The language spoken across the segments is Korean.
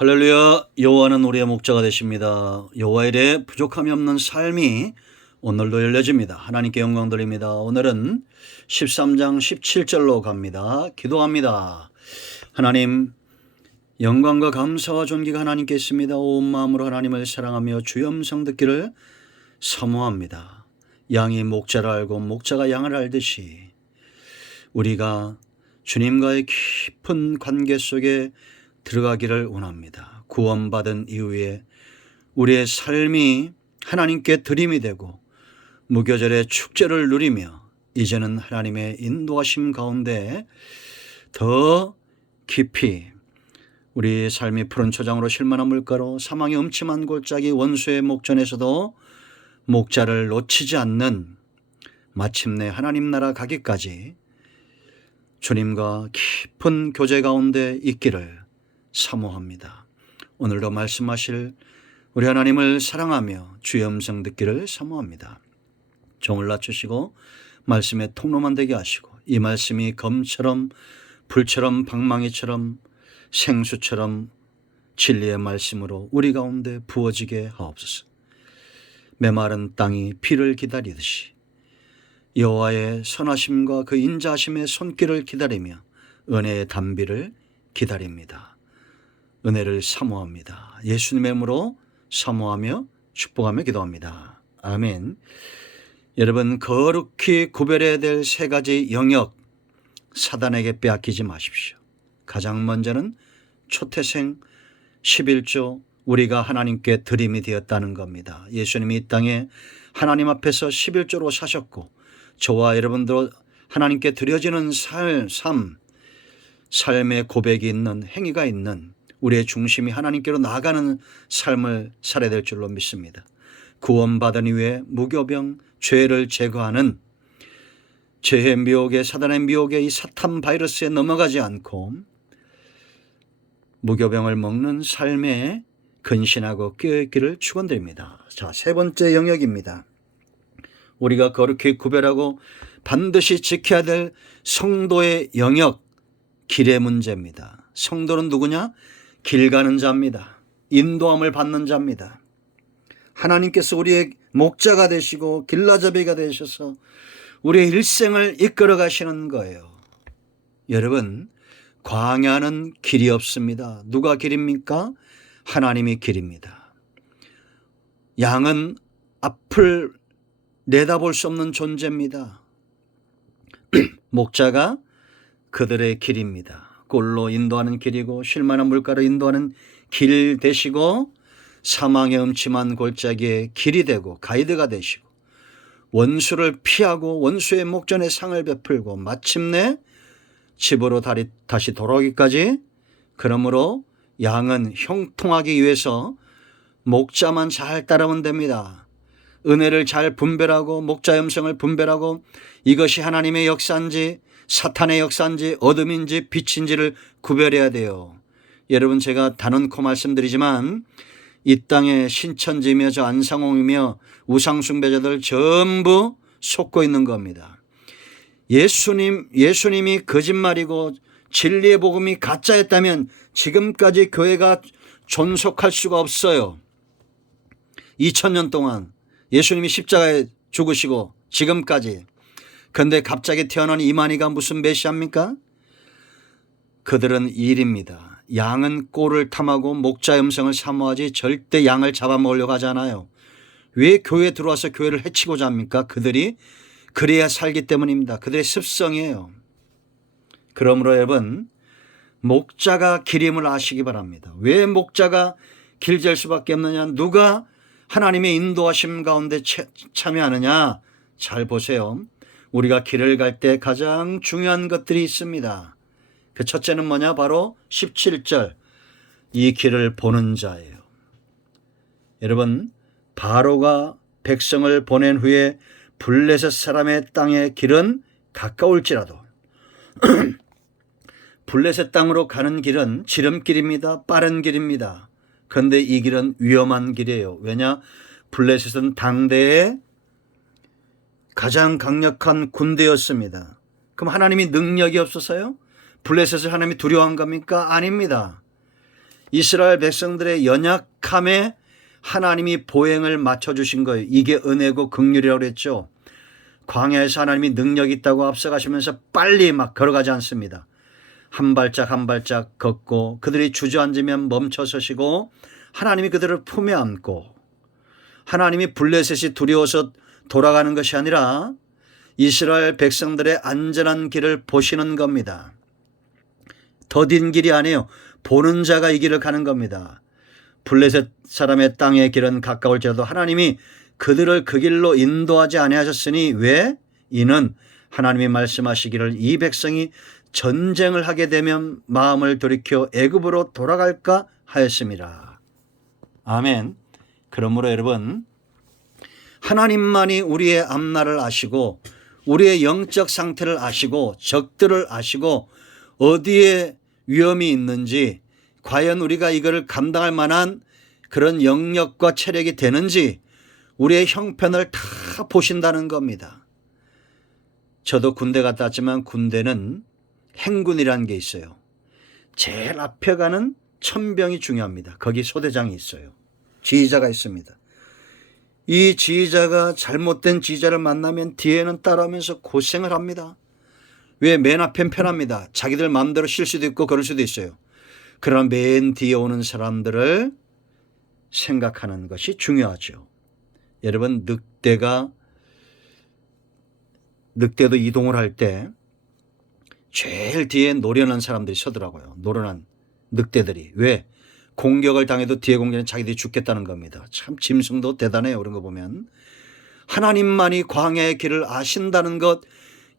할렐루야. 여호와는 우리의 목자가 되십니다. 여호와에 대해 부족함이 없는 삶이 오늘도 열려집니다. 하나님께 영광 돌립니다. 오늘은 13장 17절로 갑니다. 기도합니다. 하나님, 영광과 감사와 존귀가 하나님께 있습니다. 온 마음으로 하나님을 사랑하며 주의 음성 듣기를 사모합니다. 양이 목자를 알고 목자가 양을 알듯이 우리가 주님과의 깊은 관계 속에 들어가기를 원합니다. 구원받은 이후에 우리의 삶이 하나님께 드림이 되고 무교절의 축제를 누리며 이제는 하나님의 인도하심 가운데 더 깊이 우리 삶이 푸른 초장으로 실만한 물가로 사망의 음침한 골짜기 원수의 목전에서도 목자를 놓치지 않는 마침내 하나님 나라 가기까지 주님과 깊은 교제 가운데 있기를 사모합니다. 오늘도 말씀하실 우리 하나님을 사랑하며 주의 음성 듣기를 사모합니다. 종을 낮추시고 말씀의 통로만 되게 하시고 이 말씀이 검처럼 불처럼 방망이처럼 생수처럼 진리의 말씀으로 우리 가운데 부어지게 하옵소서. 메마른 땅이 비를 기다리듯이 여호와의 선하심과 그 인자하심의 손길을 기다리며 은혜의 단비를 기다립니다. 은혜를 사모합니다. 예수님의 이름으로 사모하며 축복하며 기도합니다. 아멘. 여러분, 거룩히 구별해야 될 세 가지 영역 사단에게 빼앗기지 마십시오. 가장 먼저는 초태생 11조 우리가 하나님께 드림이 되었다는 겁니다. 예수님이 이 땅에 하나님 앞에서 11조로 사셨고 저와 여러분도 하나님께 드려지는 삶의 고백이 있는 행위가 있는 우리의 중심이 하나님께로 나아가는 삶을 살아야 될 줄로 믿습니다. 구원받은 이후에 무교병, 죄를 제거하는 죄의 미혹에 사단의 미혹에 이 사탄 바이러스에 넘어가지 않고 무교병을 먹는 삶에 근신하고 깨어있기를 축원드립니다. 자, 세 번째 영역입니다. 우리가 거룩히 구별하고 반드시 지켜야 될 성도의 영역, 길의 문제입니다. 성도는 누구냐? 길 가는 자입니다. 인도함을 받는 자입니다. 하나님께서 우리의 목자가 되시고 길라잡이가 되셔서 우리의 일생을 이끌어 가시는 거예요. 여러분, 광야는 길이 없습니다. 누가 길입니까? 하나님이 길입니다. 양은 앞을 내다볼 수 없는 존재입니다. 목자가 그들의 길입니다. 꼴로 인도하는 길이고 쉴만한 물가로 인도하는 길 되시고 사망의 음침한 골짜기의 길이 되고 가이드가 되시고 원수를 피하고 원수의 목전에 상을 베풀고 마침내 집으로 다시 돌아오기까지. 그러므로 양은 형통하기 위해서 목자만 잘 따르면 됩니다. 은혜를 잘 분별하고 목자의 음성을 분별하고 이것이 하나님의 역사인지 사탄의 역사인지 어둠인지 빛인지를 구별해야 돼요. 여러분, 제가 단언코 말씀드리지만 이 땅에 신천지며 저 안상홍이며 우상숭배자들 전부 속고 있는 겁니다. 예수님이 거짓말이고 진리의 복음이 가짜였다면 지금까지 교회가 존속할 수가 없어요. 2000년 동안 예수님이 십자가에 죽으시고 지금까지. 그런데 갑자기 태어난 이만희가 무슨 메시아입니까? 그들은 일입니다. 양은 꼴을 탐하고 목자의 음성을 사모하지 절대 양을 잡아먹으려고 하잖아요. 왜 교회에 들어와서 교회를 해치고자 합니까? 그들이 그래야 살기 때문입니다. 그들의 습성이에요. 그러므로 여러분, 목자가 길임을 아시기 바랍니다. 왜 목자가 길질 수밖에 없느냐? 누가 하나님의 인도하심 가운데 참여하느냐? 잘 보세요. 우리가 길을 갈 때 가장 중요한 것들이 있습니다. 그 첫째는 뭐냐? 바로 17절. 이 길을 보는 자예요. 여러분, 바로가 백성을 보낸 후에 블레셋 사람의 땅의 길은 가까울지라도 블레셋 땅으로 가는 길은 지름길입니다. 빠른 길입니다. 그런데 이 길은 위험한 길이에요. 왜냐? 블레셋은 당대의 가장 강력한 군대였습니다. 그럼 하나님이 능력이 없어서요? 블레셋을 하나님이 두려워한 겁니까? 아닙니다. 이스라엘 백성들의 연약함에 하나님이 보행을 맞춰주신 거예요. 이게 은혜고 긍휼이라고 그랬죠. 광야에서 하나님이 능력 있다고 앞서가시면서 빨리 막 걸어가지 않습니다. 한 발짝 한 발짝 걷고 그들이 주저앉으면 멈춰 서시고 하나님이 그들을 품에 안고 하나님이 블레셋이 두려워서 돌아가는 것이 아니라 이스라엘 백성들의 안전한 길을 보시는 겁니다. 더딘 길이 아니에요. 보는 자가 이 길을 가는 겁니다. 블레셋 사람의 땅의 길은 가까울지라도 하나님이 그들을 그 길로 인도하지 아니하셨으니 왜? 이는 하나님이 말씀하시기를 이 백성이 전쟁을 하게 되면 마음을 돌이켜 애굽으로 돌아갈까 하였습니다. 아멘. 그러므로 여러분, 하나님만이 우리의 앞날을 아시고 우리의 영적 상태를 아시고 적들을 아시고 어디에 위험이 있는지 과연 우리가 이거를 감당할 만한 그런 영역과 체력이 되는지 우리의 형편을 다 보신다는 겁니다. 저도 군대 갔다 왔지만 군대는 행군이라는 게 있어요. 제일 앞에 가는 천병이 중요합니다. 거기 소대장이 있어요. 지휘자가 있습니다. 이 지휘자가 잘못된 지휘자를 만나면 뒤에는 따라오면서 고생을 합니다. 왜? 맨 앞엔 편합니다. 자기들 마음대로 쉴 수도 있고 그럴 수도 있어요. 그러나 맨 뒤에 오는 사람들을 생각하는 것이 중요하죠. 여러분, 늑대도 이동을 할 때 제일 뒤에 노련한 사람들이 서더라고요. 노련한 늑대들이. 왜? 공격을 당해도 뒤에 공격은 자기들이 죽겠다는 겁니다. 참 짐승도 대단해요. 그런 거 보면. 하나님만이 광야의 길을 아신다는 것,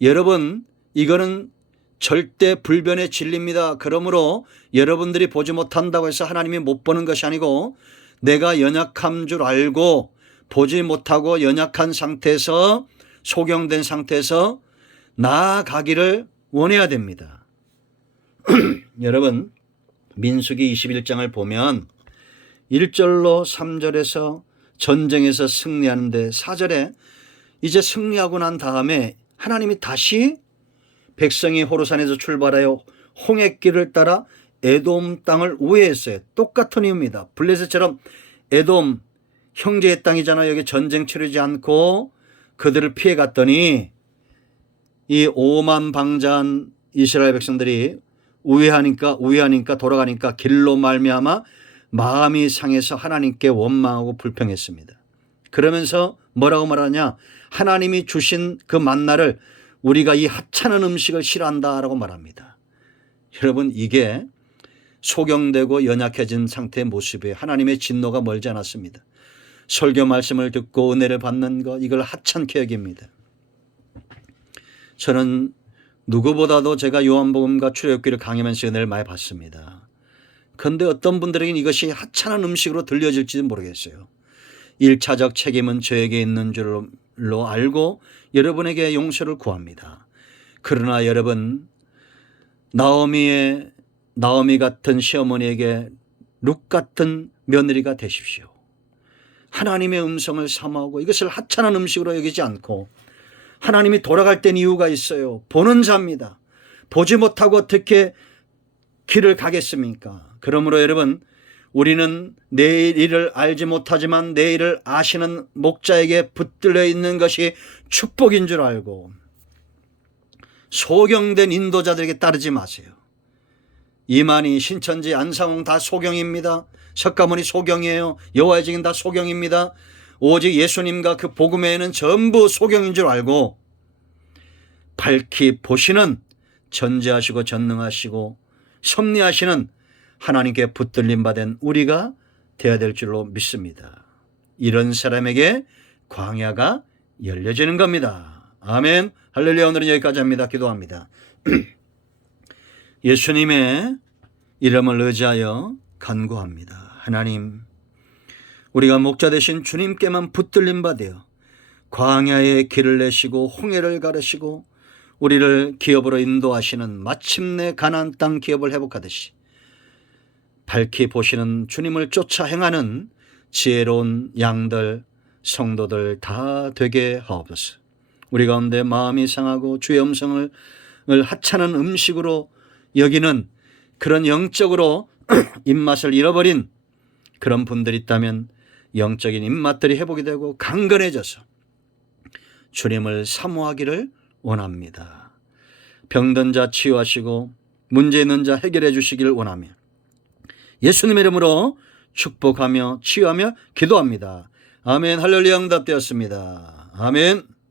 여러분, 이거는 절대 불변의 진리입니다. 그러므로 여러분들이 보지 못한다고 해서 하나님이 못 보는 것이 아니고 내가 연약한 줄 알고 보지 못하고 연약한 상태에서 소경된 상태에서 나아가기를 원해야 됩니다. 여러분, 민수기 21장을 보면 1절로 3절에서 전쟁에서 승리하는데 4절에 이제 승리하고 난 다음에 하나님이 다시 백성이 호르산에서 출발하여 홍해길을 따라 에돔 땅을 우회했어요. 똑같은 이유입니다. 블레셋처럼 에돔 형제의 땅이잖아요. 여기 전쟁 치르지 않고 그들을 피해 갔더니 이 오만방자한 이스라엘 백성들이 우회하니까 돌아가니까 길로 말미암아 마음이 상해서 하나님께 원망하고 불평했습니다. 그러면서 뭐라고 말하냐? 하나님이 주신 그 만나를 우리가 이 하찮은 음식을 싫어한다라고 말합니다. 여러분, 이게 소경되고 연약해진 상태의 모습에 하나님의 진노가 멀지 않았습니다. 설교 말씀을 듣고 은혜를 받는 것, 이걸 하찮게 여깁니다. 저는 누구보다도 제가 요한복음과 출애굽기를 강의하면서 은혜를 많이 받습니다. 그런데 어떤 분들에게는 이것이 하찮은 음식으로 들려질지도 모르겠어요. 1차적 책임은 저에게 있는 줄로 알고 여러분에게 용서를 구합니다. 그러나 여러분, 나오미 같은 시어머니에게 룻 같은 며느리가 되십시오. 하나님의 음성을 사모하고 이것을 하찮은 음식으로 여기지 않고 하나님이 돌아갈 땐 이유가 있어요. 보는 자입니다. 보지 못하고 어떻게 길을 가겠습니까? 그러므로 여러분, 우리는 내일 일을 알지 못하지만 내일을 아시는 목자에게 붙들려 있는 것이 축복인 줄 알고 소경된 인도자들에게 따르지 마세요. 이만희, 신천지, 안상홍 다 소경입니다. 석가모니 소경이에요. 여호와의 증인 다 소경입니다. 오직 예수님과 그 복음에는 전부 소경인 줄 알고 밝히 보시는 전지하시고 전능하시고 섭리하시는 하나님께 붙들림 받은 우리가 되어야 될 줄로 믿습니다. 이런 사람에게 광야가 열려지는 겁니다. 아멘. 할렐루야. 오늘은 여기까지 합니다. 기도합니다. 예수님의 이름을 의지하여 간구합니다. 하나님, 우리가 목자 되신 주님께만 붙들림 받으여 광야에 길을 내시고 홍해를 가르시고 우리를 기업으로 인도하시는 마침내 가나안 땅 기업을 회복하듯이 밝히 보시는 주님을 쫓아 행하는 지혜로운 양들, 성도들 다 되게 하옵소서. 우리 가운데 마음이 상하고 주의 음성을 하찮은 음식으로 여기는 그런 영적으로 입맛을 잃어버린 그런 분들이 있다면 영적인 입맛들이 회복이 되고 강건해져서 주님을 사모하기를 원합니다. 병든 자 치유하시고 문제 있는 자 해결해 주시기를 원하며 예수님의 이름으로 축복하며 치유하며 기도합니다. 아멘. 할렐루야. 응답되었습니다. 아멘.